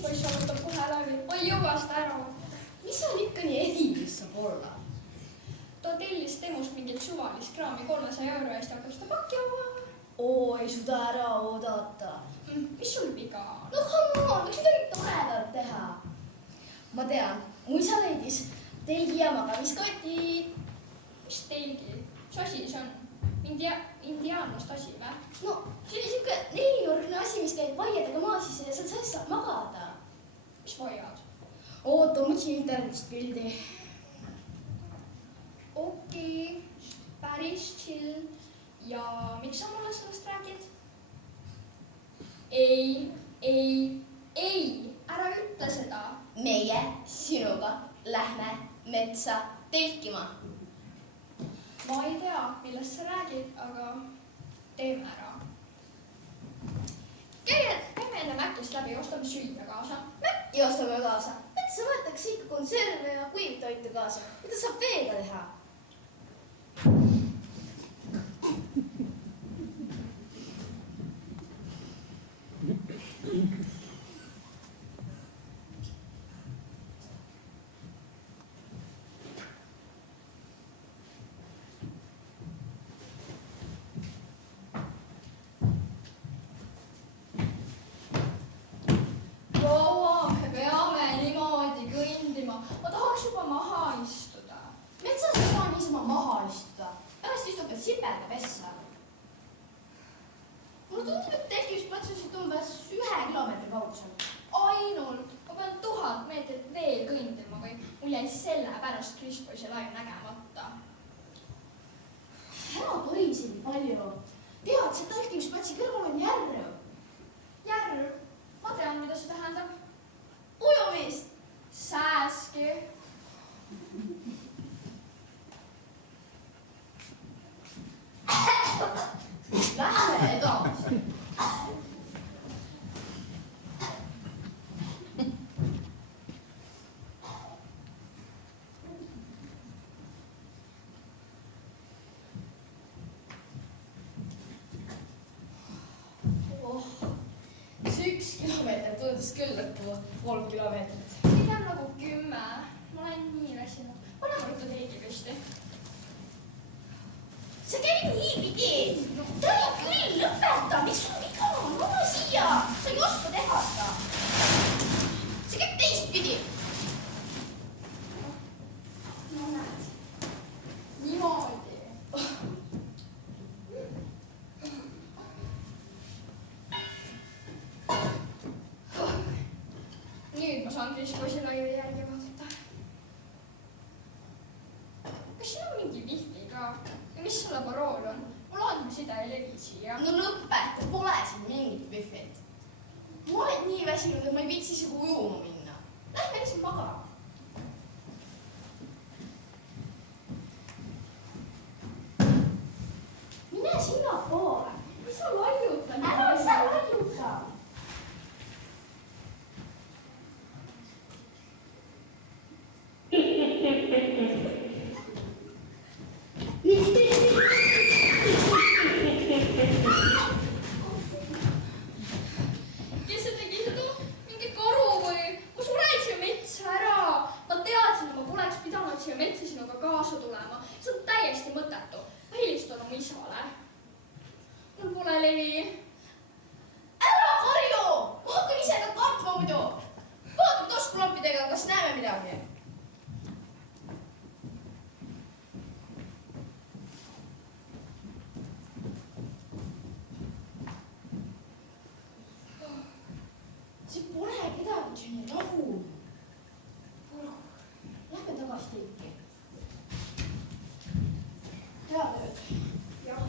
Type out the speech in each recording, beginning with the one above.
Kriispoiss arutab kohe läbi. Ma ei jõua seda ära vaadata. Mis seal ikka nii ehidus saab olla? Ta tellis temust mingit suvalist kraami 300 euro eest ja hakkab seda pakki oma. Oo, ei suuda ära oodata. Mis sul viga on? No come on, võiks midagi toredat teha. Ma tean, mu isa leidis telgi ja magamiskotid. Mis telgi? Mis asi see on? Indiaanlast asi või? No, see oli siuke nelinurgne asi, mis käib vaiadega maa sisse ja seal sees saab magada. Mis vaiad? Oota, ma otsin internetist pildi. Okei, päris chill. Ja miks sa mulle sellest räägid? Ei, ära ütle seda. Meie sinuga lähme metsa telkima. Ma ei tea, millest sa räägid, aga teeme ära. Käime enne Mäkkist läbi, ostame süüa kaasa. Mäkki ostame kaasa. Metsa võetakse ikka konserve ja kuivtoitu kaasa. Mida saab veega teha? Ma tahaks juba maha istuda. Metsas ei saa niisama maha istuda. Pärast istub veel sipelga pessa. Mulle tundub, et telkis platsusid umbes 1 kilomeetri kaugusel. Ainult. Ma pean 1000 meetrit veel kõndima või mul jäi selle pärast Kriispoisi laim nägemata. Ära torise nii palju. Tead, see talkimisplatsi kõrval on järv. Järv? Ma tean, mida see tähendab. Ujumist. Sääski. Lähme edasi. See 1 kilomeeter tundus küll lõppu 3 kilomeetrit. Pigem nagu 10. Ma olen nii väsinud. Pane ma ikka teigi püsti. See käib niipidi. Tõi küll, lõpeta. Mis sul viga on? Ole siia. Sa ei oska teha seda. See käib teistpidi. No näed. Niimoodi. Nüüd ma saan Kriispoisi laivi järgi vaadata. Kas siin on mingi wifi ka? Ja mis selle parool on? Mul andmeside ei levi siia. No lõpeta, pole siin mingit wifi't. Ma olen nii väsinud, et ma ei viitsi isegi ujuma minna. Lähme lihtsalt magama. Mine sinna poole. Mis sa laiuta? Ära sa laiuta. Kes see tegi seda? Mingi karu või? Ma suren siia metsa ära. Ma teadsin, et ma poleks pidanud siia metsa sinuga kaasa tulema. See on täiesti mõttetu. Ma helistan oma isale. Mul pole levi. Ära karju! Ma hakkan ise ka kartma muidu. Vaatame taskulampidega, kas näeme midagi. See pole kedagi, Jenny, rahu. Lähme tagasi telki. Head ööd. Jah.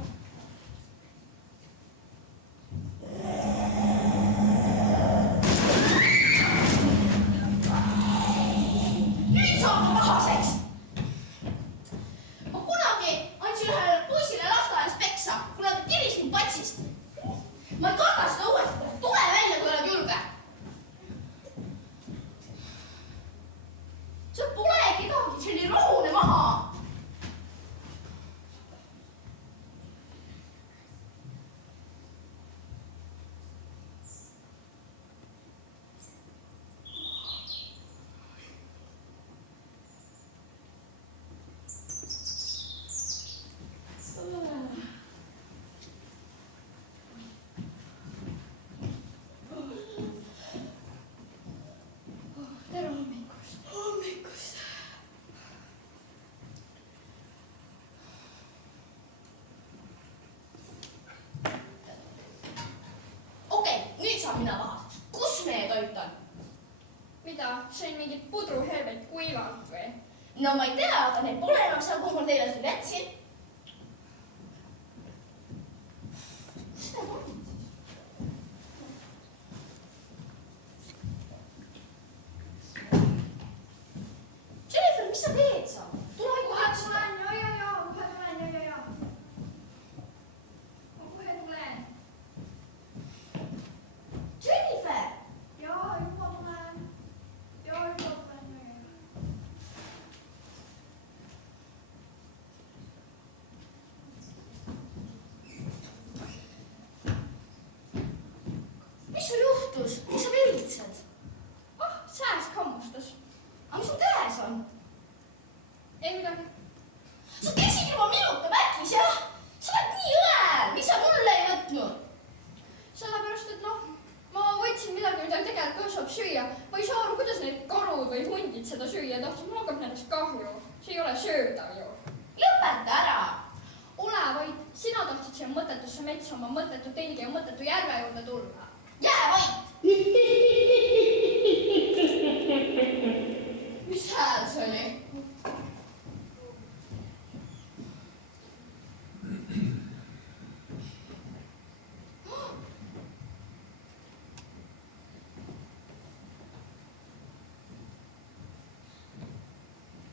sa mina tahad? Kus meie toit on? Mida? Sõin mingit pudruherbet kuivalt või? No ma ei tea, aga need pole enam seal, kus ma teile selle jätsin. Kus need on? Jennifer, mis sa teed sa? Tule aegu häksuda. Kohe tulen, ja. Ma kohe tulen. Jennifer! Jaa, juba tulen. Ja. Mis sul juhtus? Miks sa viritsed? Sääs kammustas. Aga mis sul käes on? Ei midagi. Sa käisid juba minuta mäkis, jah? Sa oled nii õel, miks sa mulle ei võtnud? Sellepärast, et ma võtsin midagi, mida tegelikult saab süüa. Ma ei saa aru, kuidas need karud või hundid seda süüa tahtsid. Mul hakkab nendest kahju. See ei ole söödav ju. Lõpeta ära! Ole vaid, sina tahtsid siia mõttetusse metsa oma mõttetu telgi ja mõttetu järve juurde tulla. Jää vait! Mis hääl see oli?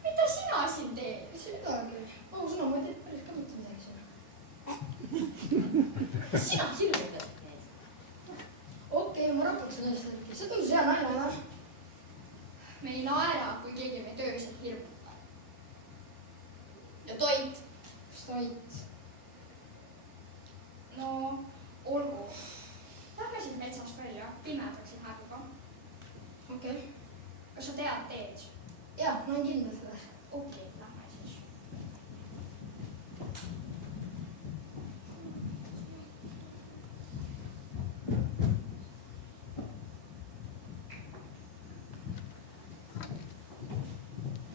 Mida sina siin teed? Mis see midagi? Ausõna, ma ei tee päris ka mitte midagi seal. Sina hirmutad need. Okei, ma rapaks sellest hetki. See tundus hea naljana. Me ei naera, kui keegi meid öösel hirmutab. Ja toit. Kus toit? No, olgu. Lähme siit metsast välja, pimedaks siin häguga. Okei. Kas sa tead teed? Jaa, ma olen kindel selles. Okei, lähme siis.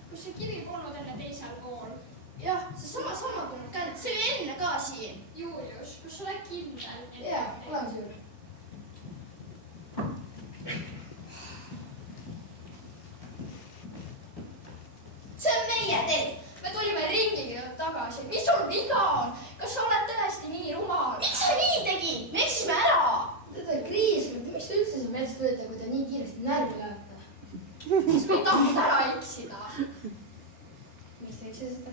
Kus see kivi polnud enne teisel pool? Jah, see sama kui käed. See oli enne ka siin. Julius, kas sa oled kindel? Jaa, olen siur. See on meie telg. Me tulime ringiga tagasi. Mis sul viga on? Kas sa oled tõesti nii rumal? Miks sa nii tegid? Me eksime ära. Teda kriis, miks te üldse seal metsa tulite, kui te nii kiiresti närvi lähete? Siis me ei tahtnud ära eksida. Miks te eksisite?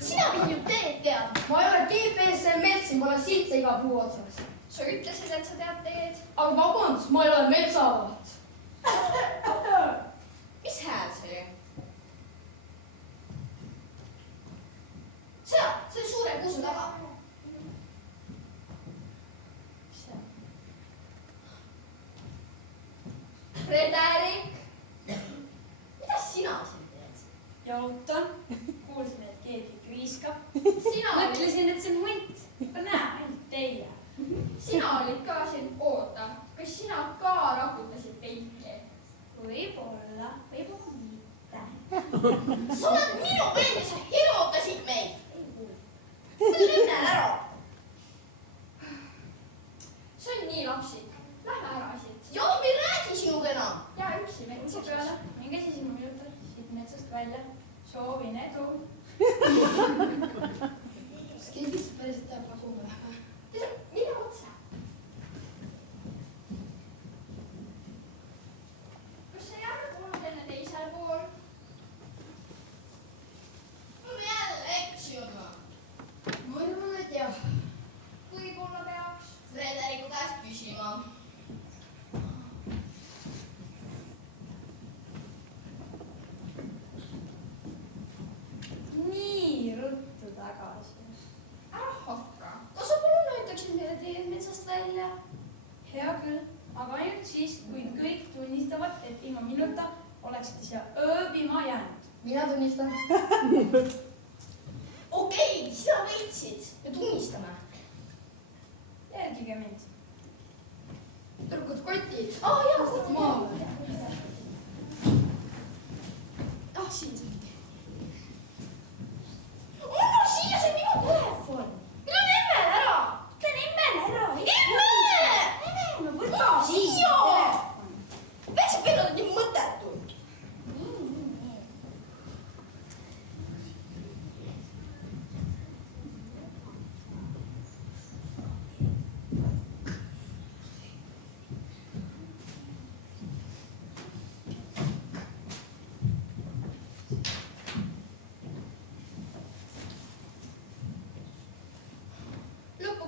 Sina pidid ju teed teadma. Ma ei ole GPS seal metsi, ma olen silte iga puu otsas. Sa ütlesid, et sa tead teed. Aga vabandust, ma ei ole metsavaat. Mis hääl see oli? Seal, see suure kuusu taga. Frederik, Mida sina siin teed? jalutan, kuulsin, et keegi kriiskab. sina olid, Mõtlesin, et see on hunt. Aga näe, ainult teie. sina olid ka siin. Oota, kas sina ka raputasid peiki? Võib-olla, võib-olla mitte. Sa oled minu vend, sa hirmutasid meid. Lähme ära. See on nii lapsik. Lähme ära siit. Joo, me ei räägi sinuga enam. Jää üksi metsa peale. Minge siis minu juurde siit metsast välja. Soovin edu. Kas keegi üldse päriselt teab, kuhu me läheme? Mine otse. Kas see järg polnud enne teisel pool? Me jälle eksime. Ma arvan, et jah. Võib-olla peaks. Frederiku käest küsima. Nii ruttu tagasi. Ära hakka. Kas sa palun näitaksid meile teed metsast välja? Hea küll, aga ainult siis, kui kõik tunnistavad, et ilma minuta oleksite siia ööbima jäänud. Mina tunnistan. Okei, sina võitsid. Me tunnistame. Järgige mind. Tüdrukud, kotid. Jaa, võtame. Maale. Siin see. Anna siia, see on minu telefon. Mine emmele ära. Mine emmele ära. Emme!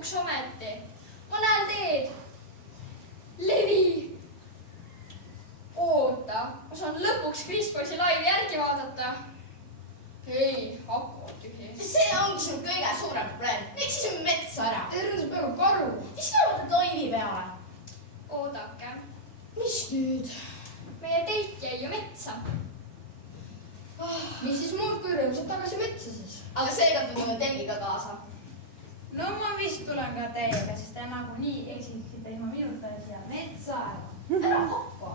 lõpuks ometi. Ma näen teed. Levi! Oota, ma saan lõpuks Krispoisi laivi järgi vaadata. Ei, aku on tühi. See ongi sinu kõige suurem probleem. Eksisime metsa ära. terve peaaegu karu. Mis sa vaatad laivi peale? Oodake, mis nüüd? meie teit jäi ju metsa. mis siis muud kui rõõmsalt tagasi metsa siis? Aga seekord võtame Temmiga kaasa. no ma vist tulen ka teiega, sest te nagunii eksisite ilma minuta siia metsa ära. Ära hakka.